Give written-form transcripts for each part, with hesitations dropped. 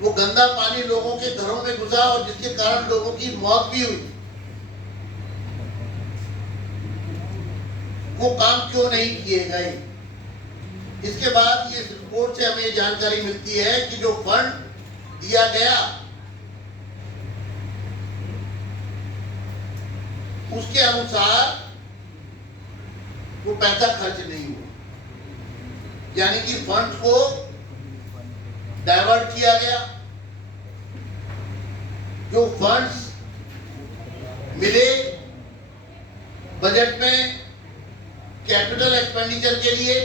वो गंदा पानी लोगों के घरों में घुसा और जिसके कारण लोगों की मौत भी हुई, वो काम क्यों नहीं किए गए? इसके बाद ये रिपोर्ट से हमें जानकारी मिलती है कि जो फंड दिया गया उसके अनुसार वो पैसा खर्च नहीं हुआ, यानी कि फंड को डाइवर्ट किया गया। जो फंड्स मिले बजट में कैपिटल एक्सपेंडिचर के लिए,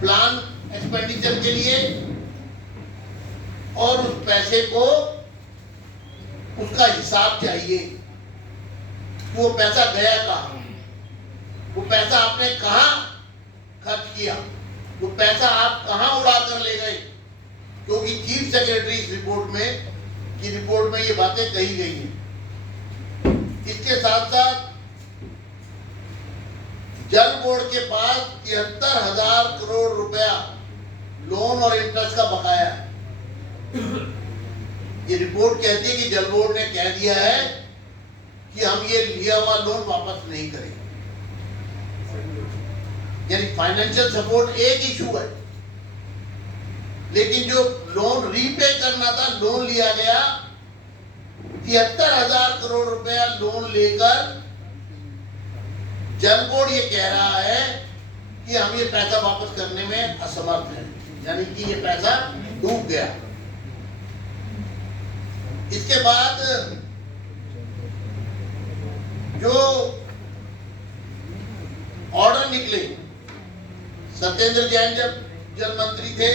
प्लान एक्सपेंडिचर के लिए, और उस पैसे को उसका हिसाब चाहिए कि वो पैसा गया कहां, वो पैसा आपने कहां खर्च किया, वो पैसा आप कहां उड़ा कर ले गए, क्योंकि चीफ सेक्रेटरी इस रिपोर्ट में ये बातें कही गई हैं। इसके साथ साथ जल बोर्ड के पास 73,000 करोड़ रुपया लोन और इंटरेस्ट का बकाया है। ये रिपोर्ट कहती है कि जल बोर्ड ने कह दिया है कि हम ये लिया हुआ लोन वापस नहीं करेंगे। यानी फाइनेंशियल सपोर्ट एक इशू है, लेकिन जो लोन रीपे करना था, लोन लिया गया 73,000 करोड़ रुपया लोन लेकर जल बोर्ड ये कह रहा है कि हम ये पैसा वापस करने में असमर्थ हैं, यानी कि ये पैसा डूब गया। इसके बाद जो ऑर्डर निकले, सत्येंद्र जैन जब जल मंत्री थे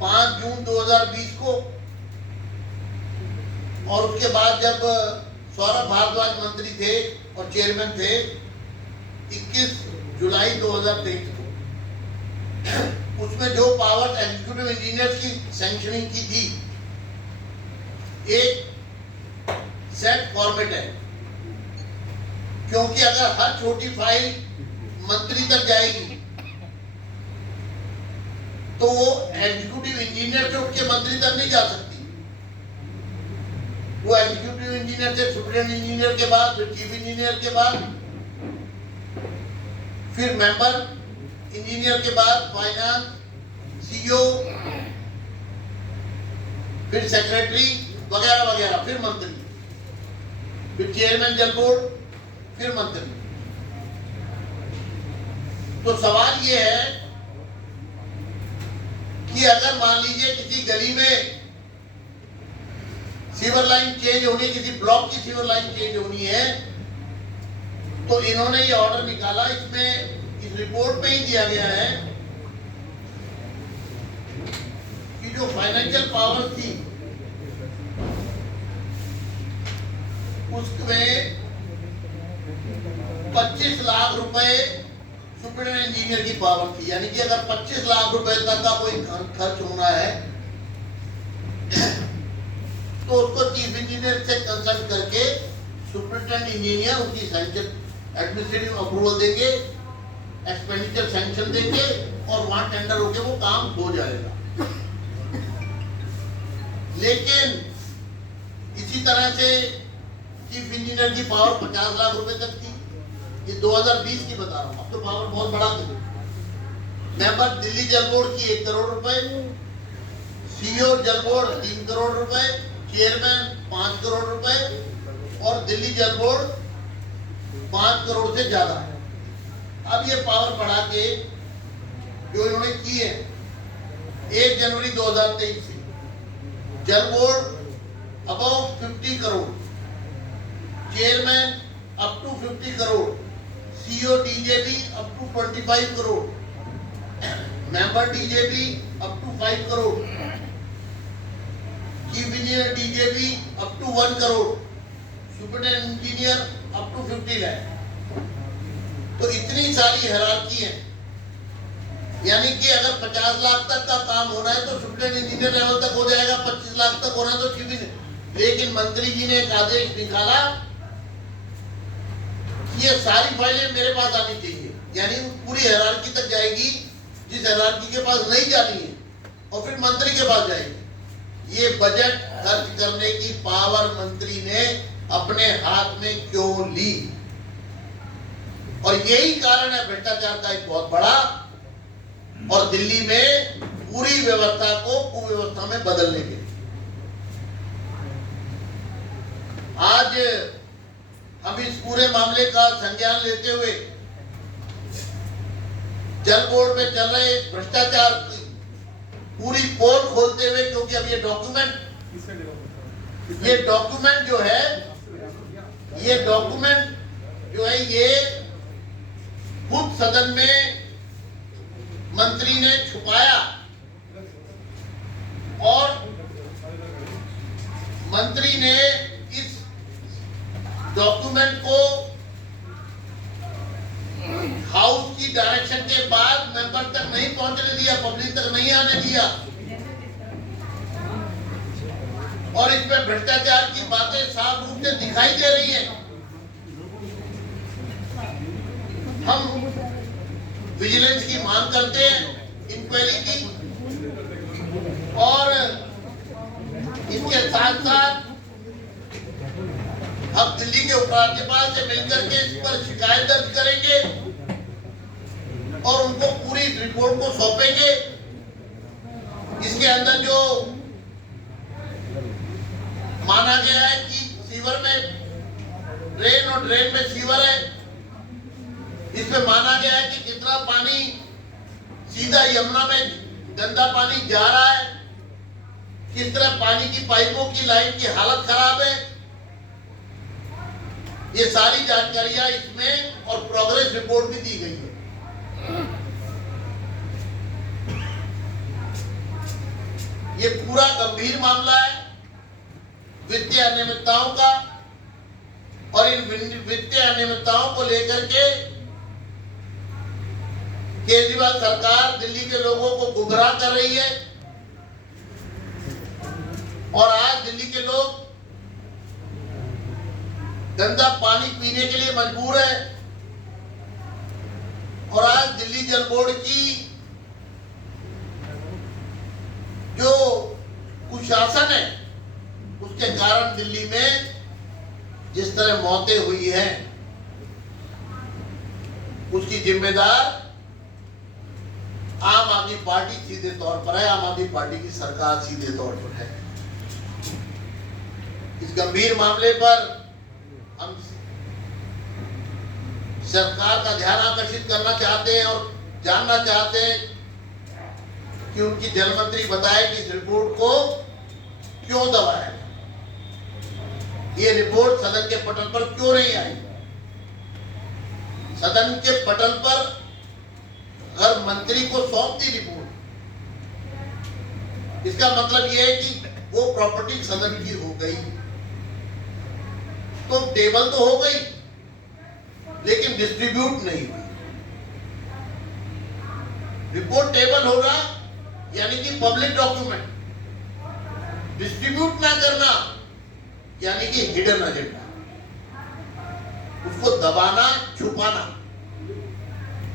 5 जून 2020 को, और उसके बाद जब सौरभ भारद्वाज मंत्री थे और चेयरमैन थे 21 जुलाई 2023 को, उसमें जो पावर एग्जीक्यूटिव इंजीनियर्स की सैंक्शनिंग की थी, एक सेट फॉर्मेट है, क्योंकि अगर हर छोटी फाइल मंत्री तक जाएगी तो वो एग्जीक्यूटिव इंजीनियर से उठ के मंत्री तक नहीं जा सकती। वो एग्जीक्यूटिव इंजीनियर से सुपरिटेंडेंट इंजीनियर के बाद, फिर चीफ इंजीनियर के बाद, फिर मेंबर इंजीनियर के बाद फाइनेंस, सीईओ, फिर सेक्रेटरी वगैरह वगैरह, फिर मंत्री, फिर चेयरमैन जल बोर्ड, फिर मंत्री। तो सवाल ये है कि अगर मान लीजिए किसी गली में सीवर लाइन चेंज होनी, किसी ब्लॉक की सीवर लाइन चेंज होनी है, तो इन्होंने ये ऑर्डर निकाला। इसमें इस रिपोर्ट में ही दिया गया है कि जो फाइनेंशियल पावर थी उसमें 25 लाख रुपए सुपरिटेंडेंट इंजीनियर की पावर थी, यानी कि अगर 25 लाख रुपए तक का कोई खर्च होना है तो उसको चीफ इंजीनियर से कंसल्ट करके सुपरिटेंडेंट इंजीनियर उसकी सैंक्शन, एडमिनिस्ट्रेटिव अप्रूवल देंगे, एक्सपेंडिचर सैंक्शन देंगे और वहां टेंडर होके वो काम हो जाएगा। लेकिन इसी तरह से चीफ इंजीनियर की पावर 50 लाख रुपए तक थी। ये 2020 की बता रहा हूँ, अब तो पावर बहुत बढ़ा दी। मेंबर दिल्ली जल बोर्ड की 1 करोड़ रुपए, सीईओ जल बोर्ड 3 करोड़ रुपए, चेयरमैन 5 करोड़ रुपए और दिल्ली जल बोर्ड 5 करोड़ से ज्यादा है। अब ये पावर बढ़ा के जो इन्होंने की है 1 जनवरी 2023 से Jal Board about 50 crore, chairman up to 50 crore, CEO DJB up to 25 crore, member DJB up to 5 crore, chief engineer DJB up to 1 crore, superintendent engineer up to 50 lakh. तो इतनी सारी हायरार्की है, यानी कि अगर 50 लाख तक का काम होना है तो सुपरिटेंडेंट इंजीनियर लेवल तक हो जाएगा, 25 लाख तक होना है तो चीफ इंजीनियर। लेकिन मंत्री जी ने एक आदेश निकाला कि ये सारी फाइलें मेरे पास आनी चाहिए, यानी पूरी हायरार्की तक जाएगी जिस हायरार्की के पास नहीं जानी है, और फिर मंत्री के पास जाएगी। ये बजट खर्च करने की पावर मंत्री ने अपने हाथ में क्यों ली? और यही कारण है भ्रष्टाचार का एक बहुत बड़ा, और दिल्ली में पूरी व्यवस्था को कुव्यवस्था में बदलने के। आज हम इस पूरे मामले का संज्ञान लेते हुए जल बोर्ड में चल रहे इस भ्रष्टाचार की पूरी पोल खोलते हुए, क्योंकि अब ये डॉक्यूमेंट जो है, ये खुद सदन में मंत्री ने छुपाया, और मंत्री ने इस डॉक्यूमेंट को हाउस की डायरेक्शन के बाद मेंबर तक नहीं पहुंचने दिया, पब्लिक तक नहीं आने दिया, और इसमें भ्रष्टाचार की बातें साफ रूप से दिखाई दे रही हैं। हम विजिलेंस की मांग करते हैं, इंक्वायरी की, और इसके साथ साथ हम दिल्ली के उपराज्यपाल से मिलकर के इस पर शिकायत दर्ज करेंगे और उनको पूरी रिपोर्ट को सौंपेंगे। इसके अंदर जो माना गया है कि सीवर में ड्रेन और ड्रेन में सीवर है, इसमें माना गया है कि कितना पानी सीधा यमुना में गंदा पानी जा रहा है, किस तरह पानी की पाइपों की लाइन की हालत खराब है, ये सारी जानकारियां इसमें और प्रोग्रेस रिपोर्ट भी दी गई है। ये पूरा गंभीर मामला है वित्तीय अनियमितताओं का, और इन वित्तीय अनियमितताओं को लेकर के केजरीवाल सरकार दिल्ली के लोगों को गुमराह कर रही है, और आज दिल्ली के लोग गंदा पानी पीने के लिए मजबूर है, और आज दिल्ली जल बोर्ड की जो कुशासन है उसके कारण दिल्ली में जिस तरह मौतें हुई हैं उसकी जिम्मेदार आम आदमी पार्टी सीधे तौर पर है, आम आदमी पार्टी की सरकार सीधे तौर पर है। इस गंभीर मामले पर हम सरकार का ध्यान आकर्षित करना चाहते हैं और जानना चाहते हैं कि उनकी जल मंत्री बताए कि इस रिपोर्ट को क्यों दबाया, ये रिपोर्ट सदन के पटल पर क्यों नहीं आई। सदन के पटल पर अगर मंत्री को सौंप दी रिपोर्ट, इसका मतलब यह है कि वो प्रॉपर्टी सदन की हो गई, तो टेबल तो हो गई लेकिन डिस्ट्रीब्यूट नहीं हुई। रिपोर्ट टेबल होगा यानी कि पब्लिक डॉक्यूमेंट, डिस्ट्रीब्यूट ना करना यानी कि हिडन एजेंडा, उसको दबाना, छुपाना,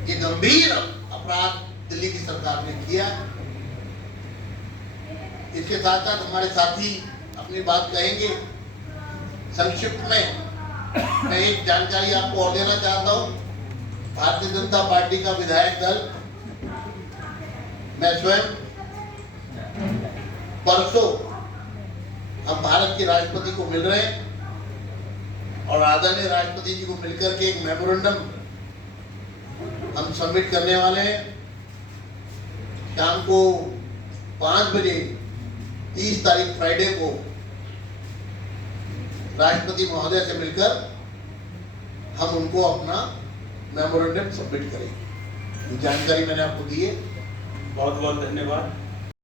ये गंभीर अपराध दिल्ली की सरकार ने किया। इसके साथ साथ हमारे साथी अपनी बात कहेंगे। संक्षिप्त में मैं एक जानकारी आपको और देना चाहता हूं। भारतीय जनता पार्टी का विधायक दल, मैं स्वयं परसों हम भारत के राष्ट्रपति को मिल रहे हैं और आदरणीय राष्ट्रपति जी को मिलकर के एक मेमोरेंडम हम सबमिट करने वाले हैं। शाम को 5 बजे 30 तारीख फ्राइडे को राष्ट्रपति महोदय से मिलकर हम उनको अपना मेमोरेंडम सबमिट करेंगे। ये जानकारी मैंने आपको दी है। बहुत बहुत धन्यवाद।